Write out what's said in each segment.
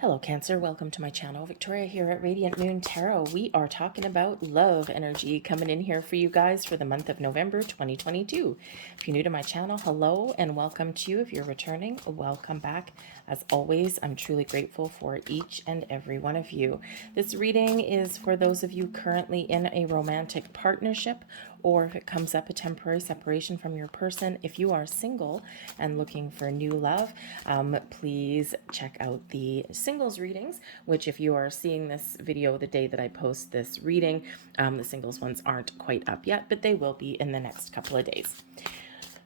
Hello Cancer, welcome to my channel. Victoria here at Radiant Moon Tarot. We are talking about love energy coming in here for you guys for the month of November 2022. If you're new to my channel, hello and welcome to you. If you're returning, welcome back. As always, I'm truly grateful for each and every one of you. This reading is for those of you currently in a romantic partnership, or if it comes up a temporary separation from your person. If you are single and looking for new love, please check out the singles readings, which if you are seeing this video the day that I post this reading, the singles ones aren't quite up yet, but they will be in the next couple of days.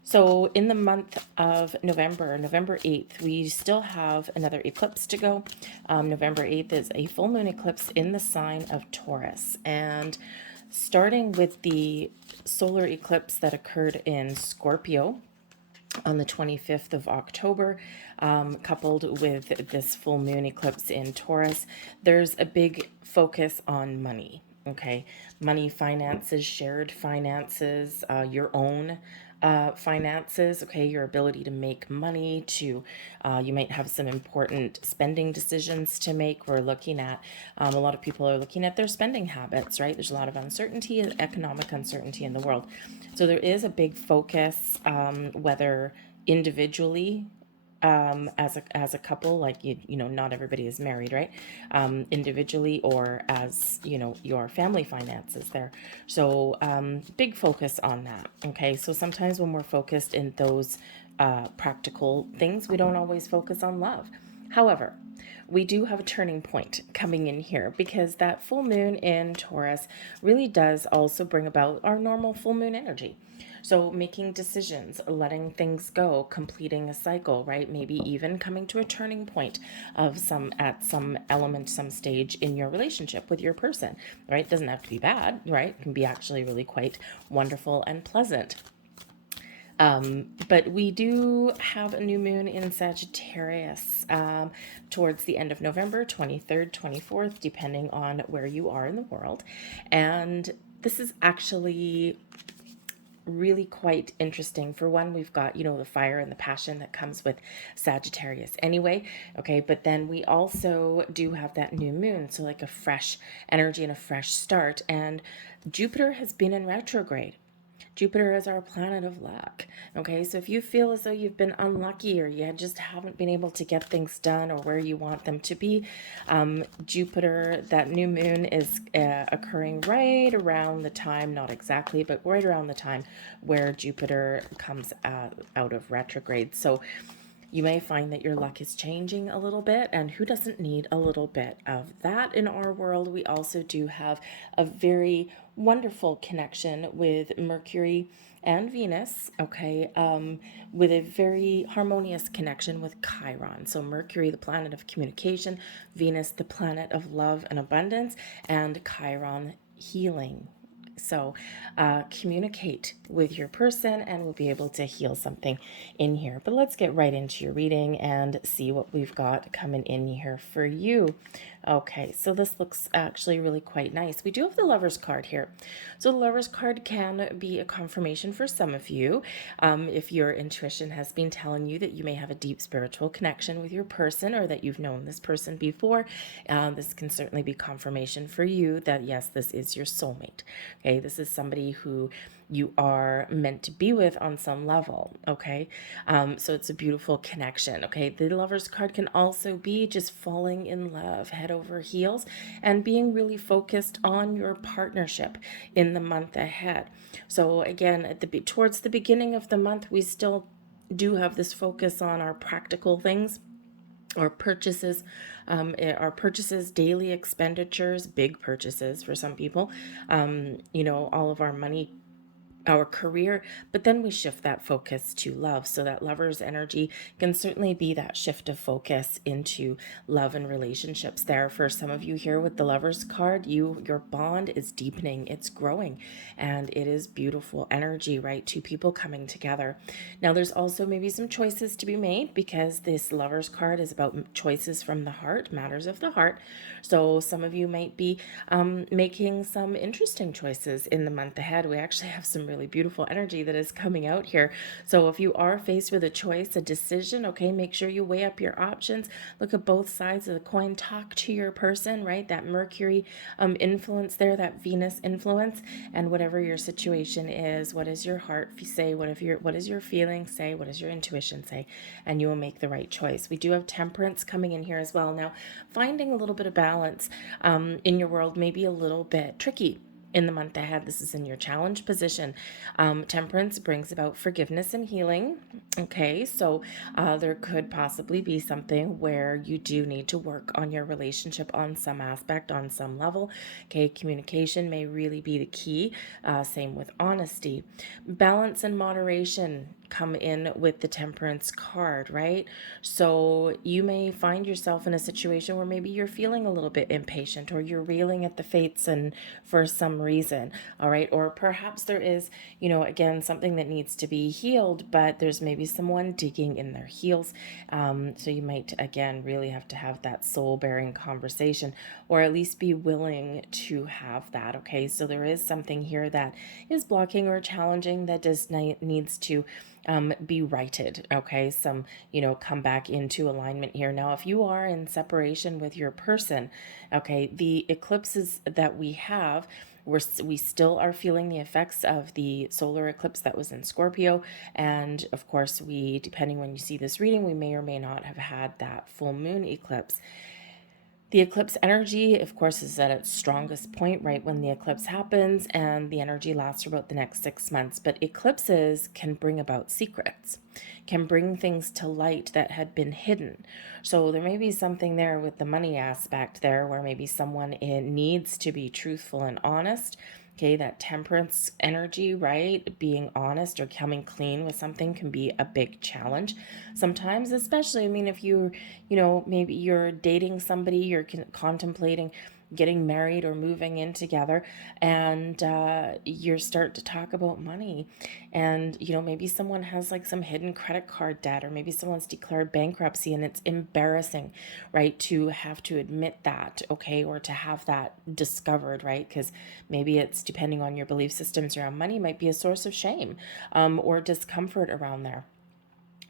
So in the month of November, November 8th, we still have another eclipse to go. November 8th is a full moon eclipse in the sign of Taurus. And starting with the solar eclipse that occurred in Scorpio on the 25th of October, coupled with this full moon eclipse in Taurus, there's a big focus on money. Okay, money, finances, shared finances, your own finances, okay, your ability to make money, to you might have some important spending decisions to make. We're looking at a lot of people are looking at their spending habits, right? There's a lot of uncertainty, economic uncertainty in the world, so there is a big focus, whether individually, as a couple, like you know, not everybody is married, right? Individually, or as you know, your family finances there. So big focus on that. Okay, so sometimes when we're focused in those practical things, we don't always focus on love. However, we do have a turning point coming in here, because that full moon in Taurus really does also bring about our normal full moon energy. So making decisions, letting things go, completing a cycle, right? Maybe even coming to a turning point of at some element, some stage in your relationship with your person, right? It doesn't have to be bad, right? It can be actually really quite wonderful and pleasant. But we do have a new moon in Sagittarius towards the end of November, 23rd, 24th, depending on where you are in the world. And this is actually really quite interesting. For one, we've got, you know, the fire and the passion that comes with Sagittarius anyway. Okay, but then we also do have that new moon, so like a fresh energy and a fresh start. And Jupiter has been in retrograde. Jupiter is our planet of luck. Okay, so if you feel as though you've been unlucky, or you just haven't been able to get things done or where you want them to be, Jupiter, that new moon is occurring right around the time, not exactly, but right around the time where Jupiter comes out of retrograde. So you may find that your luck is changing a little bit, and who doesn't need a little bit of that in our world? We also do have a very wonderful connection with Mercury and Venus, okay, with a very harmonious connection with Chiron. So Mercury, the planet of communication, Venus, the planet of love and abundance, and Chiron, healing. So communicate with your person and we'll be able to heal something in here. But let's get right into your reading and see what we've got coming in here for you. Okay, so this looks actually really quite nice. We do have the Lover's card here. So the Lover's card can be a confirmation for some of you. If your intuition has been telling you that you may have a deep spiritual connection with your person, or that you've known this person before, this can certainly be confirmation for you that yes, this is your soulmate. Okay, this is somebody who you are meant to be with on some level. Okay, so it's a beautiful connection. Okay, the Lover's card can also be just falling in love head over heels and being really focused on your partnership in the month ahead. So again, towards the beginning of the month, we still do have this focus on our practical things, our purchases, daily expenditures, big purchases for some people, you know, all of our money, our career, but then we shift that focus to love. So that Lover's energy can certainly be that shift of focus into love and relationships there. For some of you here with the Lover's card, your bond is deepening, it's growing, and it is beautiful energy, right? Two people coming together. Now there's also maybe some choices to be made, because this Lover's card is about choices from the heart, matters of the heart. So some of you might be making some interesting choices in the month ahead. We actually have some really beautiful energy that is coming out here. So if you are faced with a choice, a decision, okay, make sure you weigh up your options, look at both sides of the coin, talk to your person, right? That Mercury influence there, that Venus influence, and whatever your situation is, what does your heart say? What is your feeling say? What does your intuition say? And you will make the right choice. We do have Temperance coming in here as well. Now, finding a little bit of balance in your world may be a little bit tricky in the month ahead. This is in your challenge position. Temperance brings about forgiveness and healing. Okay, so there could possibly be something where you do need to work on your relationship on some aspect, on some level. Okay, communication may really be the key. Same with honesty. Balance and moderation come in with the Temperance card, right? So you may find yourself in a situation where maybe you're feeling a little bit impatient, or you're railing at the fates and for some reason, all right? Or perhaps there is, again, something that needs to be healed, but there's maybe someone digging in their heels. So you might, again, really have to have that soul-bearing conversation, or at least be willing to have that, okay? So there is something here that is blocking or challenging that needs to be righted, okay? Some, come back into alignment here. Now, if you are in separation with your person, okay, the eclipses that we have, we still are feeling the effects of the solar eclipse that was in Scorpio. And of course, depending when you see this reading, we may or may not have had that full moon eclipse. The eclipse energy, of course, is at its strongest point right when the eclipse happens, and the energy lasts for about the next 6 months. But eclipses can bring about secrets, can bring things to light that had been hidden. So there may be something there with the money aspect there, where maybe someone needs to be truthful and honest. Okay, that Temperance energy, right? Being honest or coming clean with something can be a big challenge sometimes, especially, if maybe you're dating somebody, you're contemplating getting married or moving in together, and you start to talk about money, and maybe someone has like some hidden credit card debt, or maybe someone's declared bankruptcy, and it's embarrassing, right, to have to admit that, okay, or to have that discovered, right? Because maybe it's, depending on your belief systems around money, might be a source of shame or discomfort around there.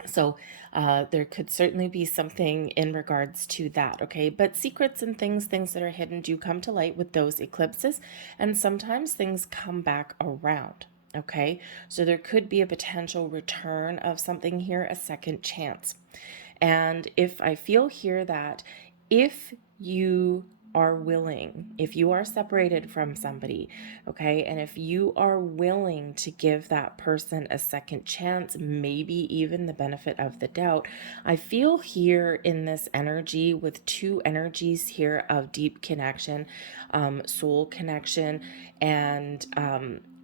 So there could certainly be something in regards to that, okay? But secrets and things that are hidden do come to light with those eclipses, and sometimes things come back around, okay? So there could be a potential return of something here, a second chance. And if I feel here that if you are willing, if you are separated from somebody, okay, and if you are willing to give that person a second chance, maybe even the benefit of the doubt, I feel here in this energy, with two energies here of deep connection, soul connection, and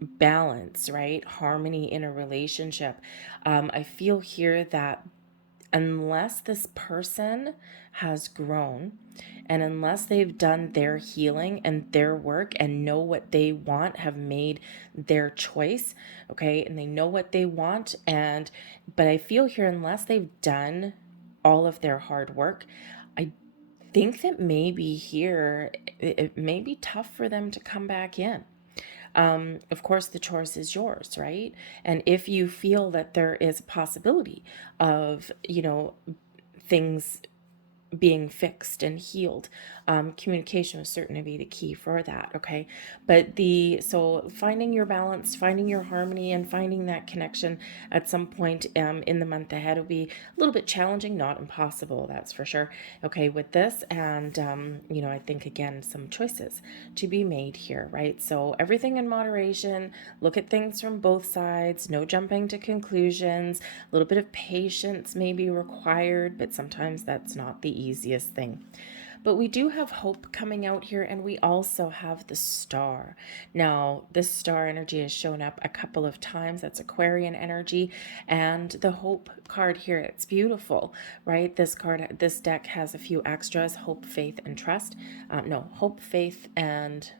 balance, right? Harmony in a relationship. I feel here that unless this person has grown, and unless they've done their healing and their work and know what they want, have made their choice, okay, and they know what they want, but I feel here, unless they've done all of their hard work, I think that maybe here it may be tough for them to come back in. Of course, the choice is yours, right? And if you feel that there is a possibility of, things being fixed and healed, communication will certainly be the key for that, okay? But so finding your balance, finding your harmony, and finding that connection at some point in the month ahead will be a little bit challenging, not impossible, that's for sure, okay, with this. And I think, again, some choices to be made here, right? So everything in moderation, look at things from both sides, no jumping to conclusions, a little bit of patience may be required, but sometimes that's not the easiest thing. But we do have hope coming out here, and we also have the star. Now, this star energy has shown up a couple of times. That's Aquarian energy, and the hope card here, it's beautiful, right? This deck has a few extras: hope, faith, and trust. Hope, faith, and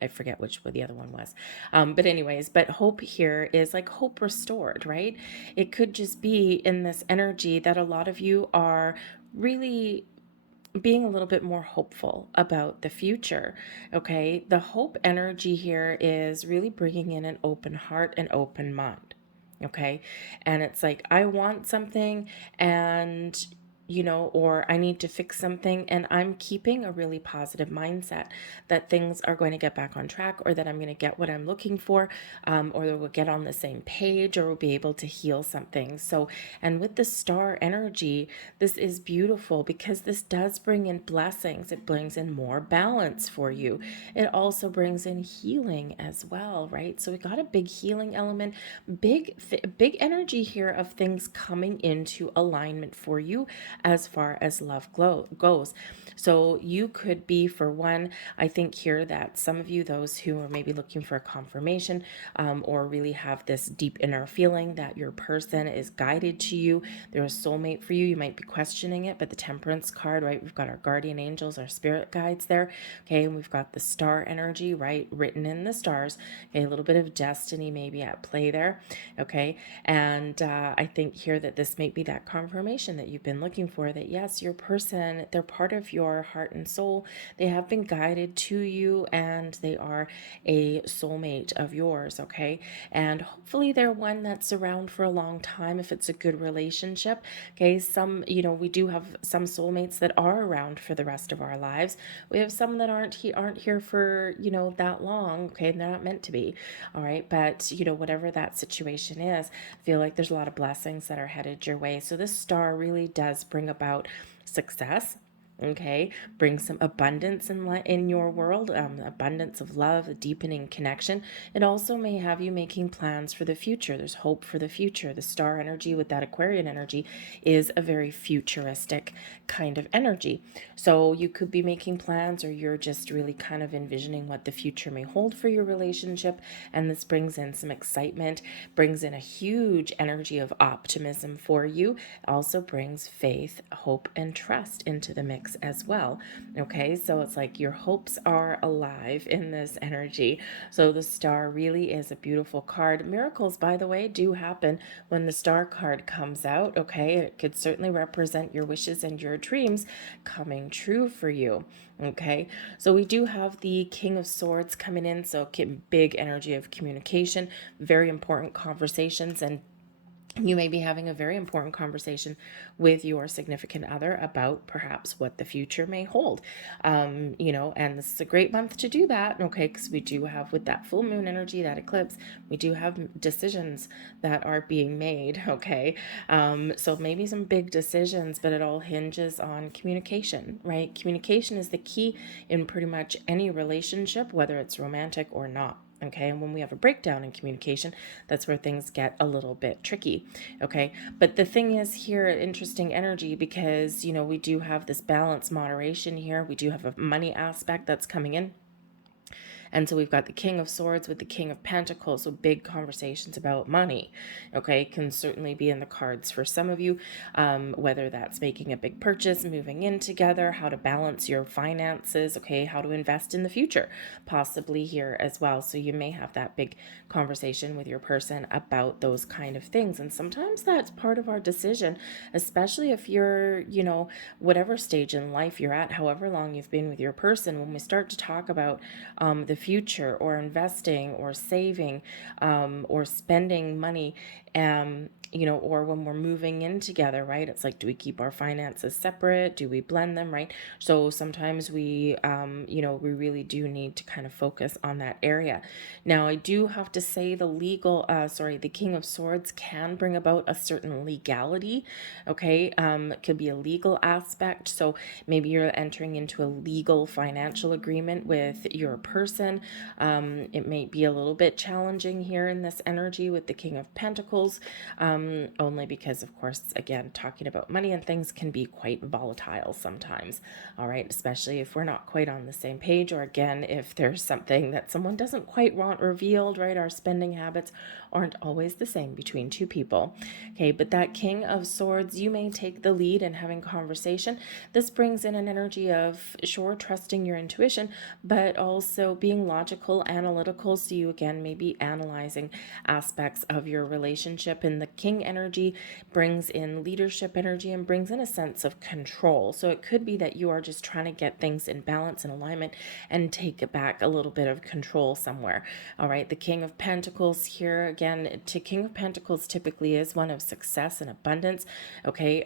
I forget which the other one was. But hope here is like hope restored, right? It could just be in this energy that a lot of you are really being a little bit more hopeful about the future. Okay, the hope energy here is really bringing in an open heart and open mind. Okay, and it's like, I want something, and or I need to fix something, and I'm keeping a really positive mindset that things are going to get back on track, or that I'm going to get what I'm looking for, or that we'll get on the same page, or we'll be able to heal something. So, and with the star energy, this is beautiful because this does bring in blessings. It brings in more balance for you. It also brings in healing as well, right? So we got a big healing element, big energy here of things coming into alignment for you as far as love goes. So you could be, for one, I think here that some of you, those who are maybe looking for a confirmation, or really have this deep inner feeling that your person is guided to you, they're a soulmate for you. You might be questioning it, but the Temperance card, right? We've got our guardian angels, our spirit guides there. Okay, and we've got the star energy, right? Written in the stars. Okay, a little bit of destiny maybe at play there. Okay, and I think here that this may be that confirmation that you've been looking for, that yes, your person, they're part of your heart and soul. They have been guided to you, and they are a soulmate of yours. Okay, and hopefully they're one that's around for a long time if it's a good relationship. Okay, some, we do have some soulmates that are around for the rest of our lives. We have some that aren't here for, that long. Okay, and they're not meant to be. All right, but whatever that situation is, I feel like there's a lot of blessings that are headed your way. So this star really does bring about success. Okay, bring some abundance in your world, abundance of love, a deepening connection. It also may have you making plans for the future. There's hope for the future. The star energy with that Aquarian energy is a very futuristic kind of energy. So you could be making plans, or you're just really kind of envisioning what the future may hold for your relationship. And this brings in some excitement, brings in a huge energy of optimism for you. It also brings faith, hope, and trust into the mix as well. Okay, so it's like your hopes are alive in this energy. So the star really is a beautiful card. Miracles, by the way, do happen when the star card comes out. Okay, it could certainly represent your wishes and your dreams coming true for you. Okay, so we do have the King of Swords coming in, so big energy of communication, very important conversations, and you may be having a very important conversation with your significant other about perhaps what the future may hold. And this is a great month to do that, okay, because we do have, with that full moon energy, that eclipse, we do have decisions that are being made, okay? So maybe some big decisions, but it all hinges on communication, right? Communication is the key in pretty much any relationship, whether it's romantic or not. Okay, and when we have a breakdown in communication, that's where things get a little bit tricky. Okay, but the thing is here, interesting energy, because we do have this balance, moderation here. We do have a money aspect that's coming in. And so we've got the King of Swords with the King of Pentacles, so big conversations about money, okay, can certainly be in the cards for some of you, whether that's making a big purchase, moving in together, how to balance your finances, okay, how to invest in the future, possibly here as well. So you may have that big conversation with your person about those kind of things. And sometimes that's part of our decision, especially if you're, whatever stage in life you're at, however long you've been with your person, when we start to talk about the future, or investing, or saving, or spending money, or when we're moving in together, right? It's like, do we keep our finances separate? Do we blend them, right? So sometimes we really do need to kind of focus on that area. Now, I do have to say the King of Swords can bring about a certain legality, okay? It could be a legal aspect. So maybe you're entering into a legal financial agreement with your person. It may be a little bit challenging here in this energy with the King of Pentacles, only because, of course, again, talking about money and things can be quite volatile sometimes, all right, especially if we're not quite on the same page, or again, if there's something that someone doesn't quite want revealed, right? Our spending habits aren't always the same between two people, okay? But that King of Swords, you may take the lead in having conversation. This brings in an energy of, sure, trusting your intuition, but also being logical, analytical, so you again may be analyzing aspects of your relationship. And the King king energy brings in leadership energy and brings in a sense of control. So it could be that you are just trying to get things in balance and alignment and take it back a little bit of control somewhere. All right, the King of Pentacles here again, to King of Pentacles typically is one of success and abundance. Okay,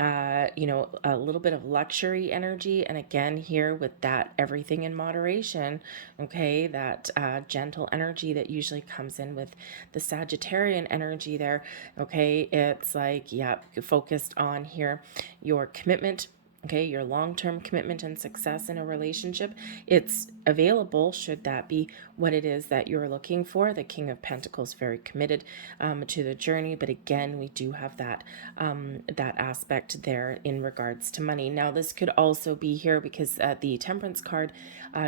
a little bit of luxury energy. And again, here with that everything in moderation, okay, that gentle energy that usually comes in with the Sagittarian energy there. Okay, it's like, yeah, focused on here your commitment. Okay, your long-term commitment and success in a relationship, it's available should that be what it is that you're looking for. The King of Pentacles very committed to the journey, but again, we do have that that aspect there in regards to money. Now, this could also be here because the Temperance card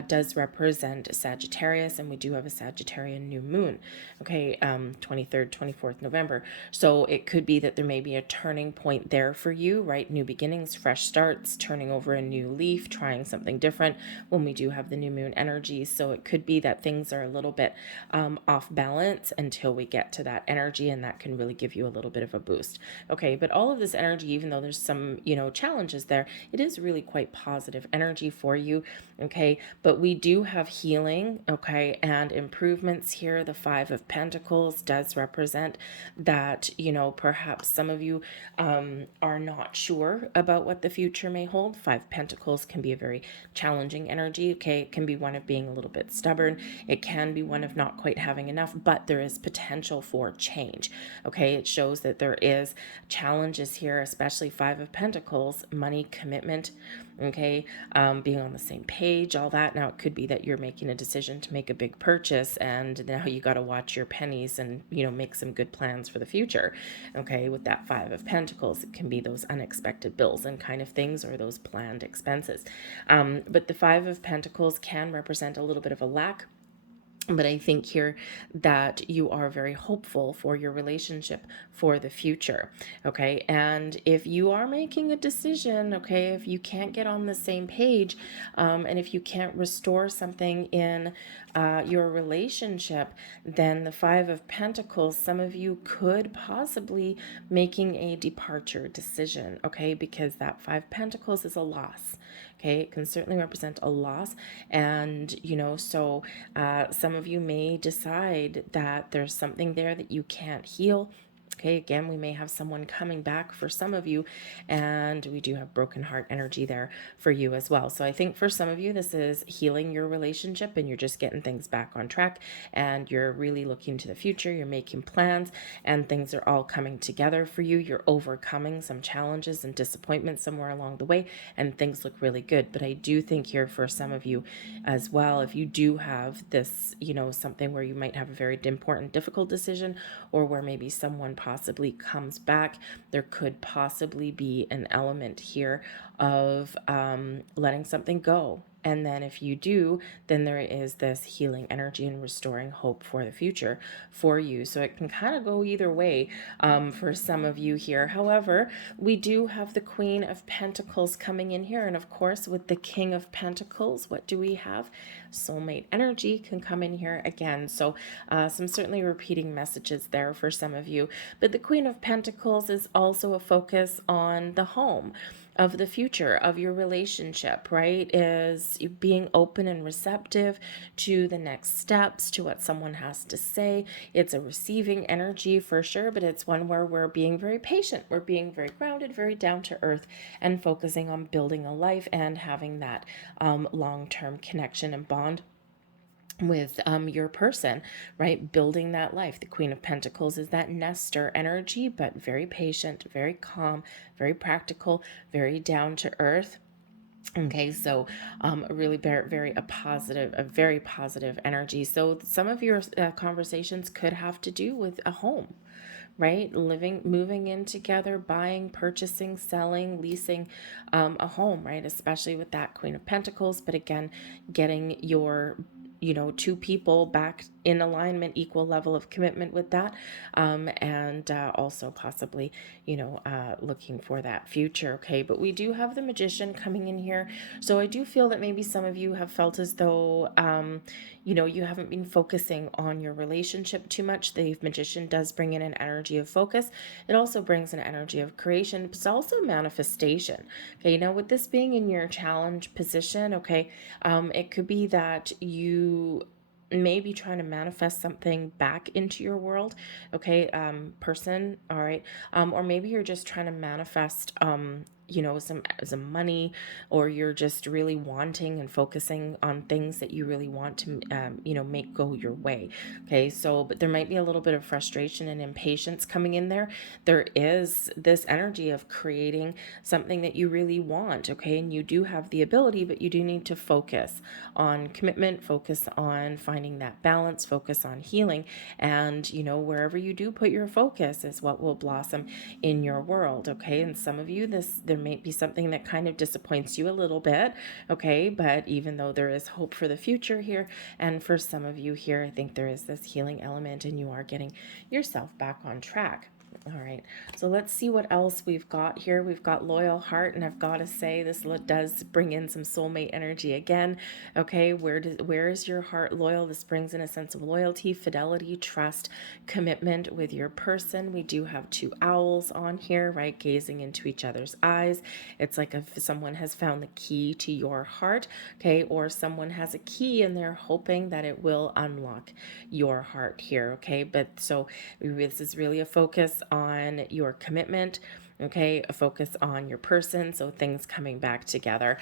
does represent Sagittarius, and we do have a Sagittarian new moon. Okay, 23rd, 24th November. So it could be that there may be a turning point there for you, right? New beginnings, fresh starts, turning over a new leaf, trying something different when we do have the new moon energy. So it could be that things are a little bit off balance until we get to that energy, and that can really give you a little bit of a boost. Okay, but all of this energy, even though there's some, challenges there, it is really quite positive energy for you. Okay, but we do have healing, okay, and improvements here. The Five of Pentacles does represent that, perhaps some of you are not sure about what the future may hold. Five Pentacles can be a very challenging energy, okay? It can be one of being a little bit stubborn. It can be one of not quite having enough, but there is potential for change, okay? It shows that there is challenges here, especially Five of Pentacles, money, commitment, okay, being on the same page, all that. Now it could be that you're making a decision to make a big purchase, and now you got to watch your pennies and make some good plans for the future. Okay, with that Five of Pentacles, it can be those unexpected bills and kind of things, or those planned expenses. But the Five of Pentacles can represent a little bit of a lack. But I think here that you are very hopeful for your relationship for the future, okay? And if you are making a decision, okay, if you can't get on the same page, and if you can't restore something in your relationship, then the Five of Pentacles, some of you could possibly making a departure decision, okay? Because that Five Pentacles is a loss. Okay, it can certainly represent a loss. And, so some of you may decide that there's something there that you can't heal. Okay, again, we may have someone coming back for some of you, and we do have broken heart energy there for you as well. So I think for some of you, this is healing your relationship, and you're just getting things back on track, and you're really looking to the future. You're making plans, and things are all coming together for you. You're overcoming some challenges and disappointments somewhere along the way, and things look really good. But I do think here for some of you as well, if you do have this, something where you might have a very important, difficult decision, or where maybe someone possibly comes back, there could possibly be an element here of letting something go. And then if you do, then there is this healing energy and restoring hope for the future for you. So it can kind of go either way for some of you here. However, we do have the Queen of Pentacles coming in here. And of course, with the King of Pentacles, what do we have? Soulmate energy can come in here again. So some certainly repeating messages there for some of you. But the Queen of Pentacles is also a focus on the home of the future of your relationship, right? Is being open and receptive to the next steps, to what someone has to say. It's a receiving energy for sure, but it's one where we're being very patient. We're being very grounded, very down to earth, and focusing on building a life and having that long-term connection and bond with your person, right? Building that life. The Queen of Pentacles is that nester energy, but very patient, very calm, very practical, very down to earth. Okay, so really very a very positive energy. So some of your conversations could have to do with a home, right? Living, moving in together, buying, purchasing, selling, leasing a home, right? Especially with that Queen of Pentacles. But again, getting your two people back in alignment, equal level of commitment with that, and also possibly, looking for that future. Okay, but we do have the Magician coming in here, so I do feel that maybe some of you have felt as though, you haven't been focusing on your relationship too much. The Magician does bring in an energy of focus. It also brings an energy of creation, but it's also manifestation. Okay, now with this being in your challenge position, okay, it could be that you may be trying to manifest something back into your world, okay, person, all right, or maybe you're just trying to manifest, some money, or you're just really wanting and focusing on things that you really want to, make go your way. Okay, so, but there might be a little bit of frustration and impatience coming in there. There is this energy of creating something that you really want, okay, and you do have the ability, but you do need to focus on commitment, focus on finding that balance, focus on healing, and wherever you do put your focus is what will blossom in your world. Okay, and some of you, there may be something that kind of disappoints you a little bit, okay, but even though there is hope for the future here, and for some of you here, I think there is this healing element and you are getting yourself back on track. All right, so let's see what else we've got here. We've got loyal heart, and I've got to say this does bring in some soulmate energy again. Okay, where is your heart loyal? This brings in a sense of loyalty, fidelity, trust, commitment with your person. We do have two owls on here, right, gazing into each other's eyes. It's like if someone has found the key to your heart, okay, or someone has a key and they're hoping that it will unlock your heart here. Okay, but so this is really a focus on your commitment, okay, a focus on your person, so things coming back together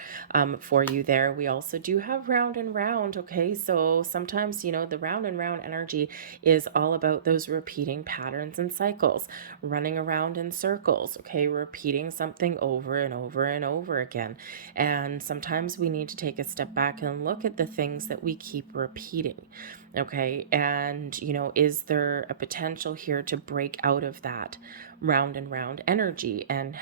for you there. We also do have round and round, okay, so sometimes the round and round energy is all about those repeating patterns and cycles, running around in circles, okay, repeating something over and over and over again. And sometimes we need to take a step back and look at the things that we keep repeating. Okay, and is there a potential here to break out of that round and round energy and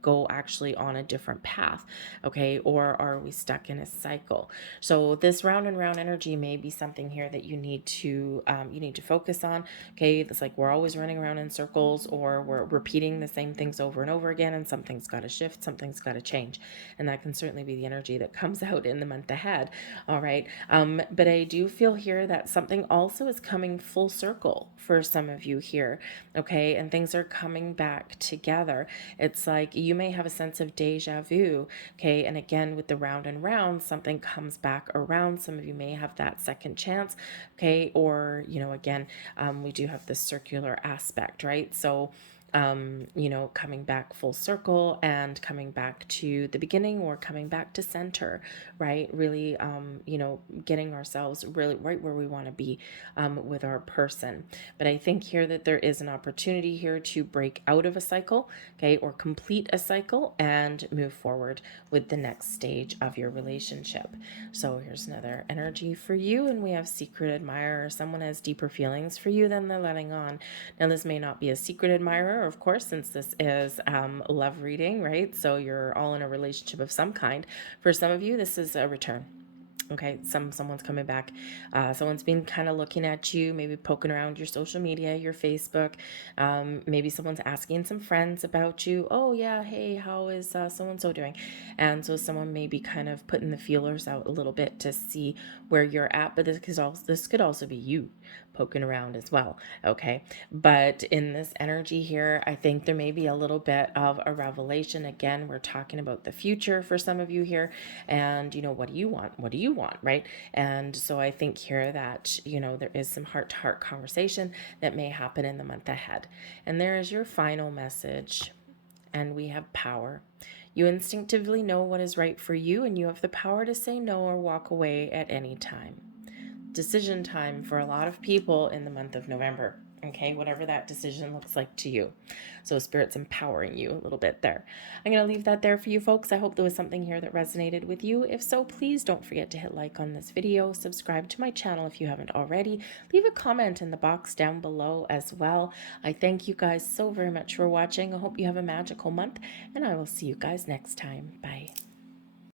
go actually on a different path? Okay, or are we stuck in a cycle? So this round and round energy may be something here that you need to focus on. Okay, it's like we're always running around in circles, or we're repeating the same things over and over again, and something's got to shift, something's got to change, and that can certainly be the energy that comes out in the month ahead. All right, but I do feel here that something also is coming full circle for some of you here, okay, and things are coming back together. It's like you may have a sense of deja vu, okay, and again with the round and round, something comes back around. Some of you may have that second chance, okay, or again, we do have this circular aspect, right? So coming back full circle and coming back to the beginning, or coming back to center, right? Really, getting ourselves really right where we want to be with our person. But I think here that there is an opportunity here to break out of a cycle, okay, or complete a cycle and move forward with the next stage of your relationship. So here's another energy for you, and we have secret admirer. Someone has deeper feelings for you than they're letting on. Now, this may not be a secret admirer, of course, since this is love reading, right? So you're all in a relationship of some kind. For some of you, this is a return. Okay, someone's coming back. Someone's been kind of looking at you, maybe poking around your social media, your Facebook. Maybe someone's asking some friends about you. Oh yeah, hey, how is so-and-so doing? And so someone may be kind of putting the feelers out a little bit to see where you're at. But this could also be you poking around as well. Okay, but in this energy here, I think there may be a little bit of a revelation. Again, we're talking about the future for some of you here, and what do you want? What do you want, right? And so I think here that there is some heart-to-heart conversation that may happen in the month ahead. And there is your final message. And we have power. You instinctively know what is right for you, and you have the power to say no or walk away at any time. Decision time for a lot of people in the month of November. Okay, whatever that decision looks like to you. So Spirit's empowering you a little bit there. I'm going to leave that there for you folks. I hope there was something here that resonated with you. If so, please don't forget to hit like on this video. Subscribe to my channel if you haven't already. Leave a comment in the box down below as well. I thank you guys so very much for watching. I hope you have a magical month, and I will see you guys next time. Bye.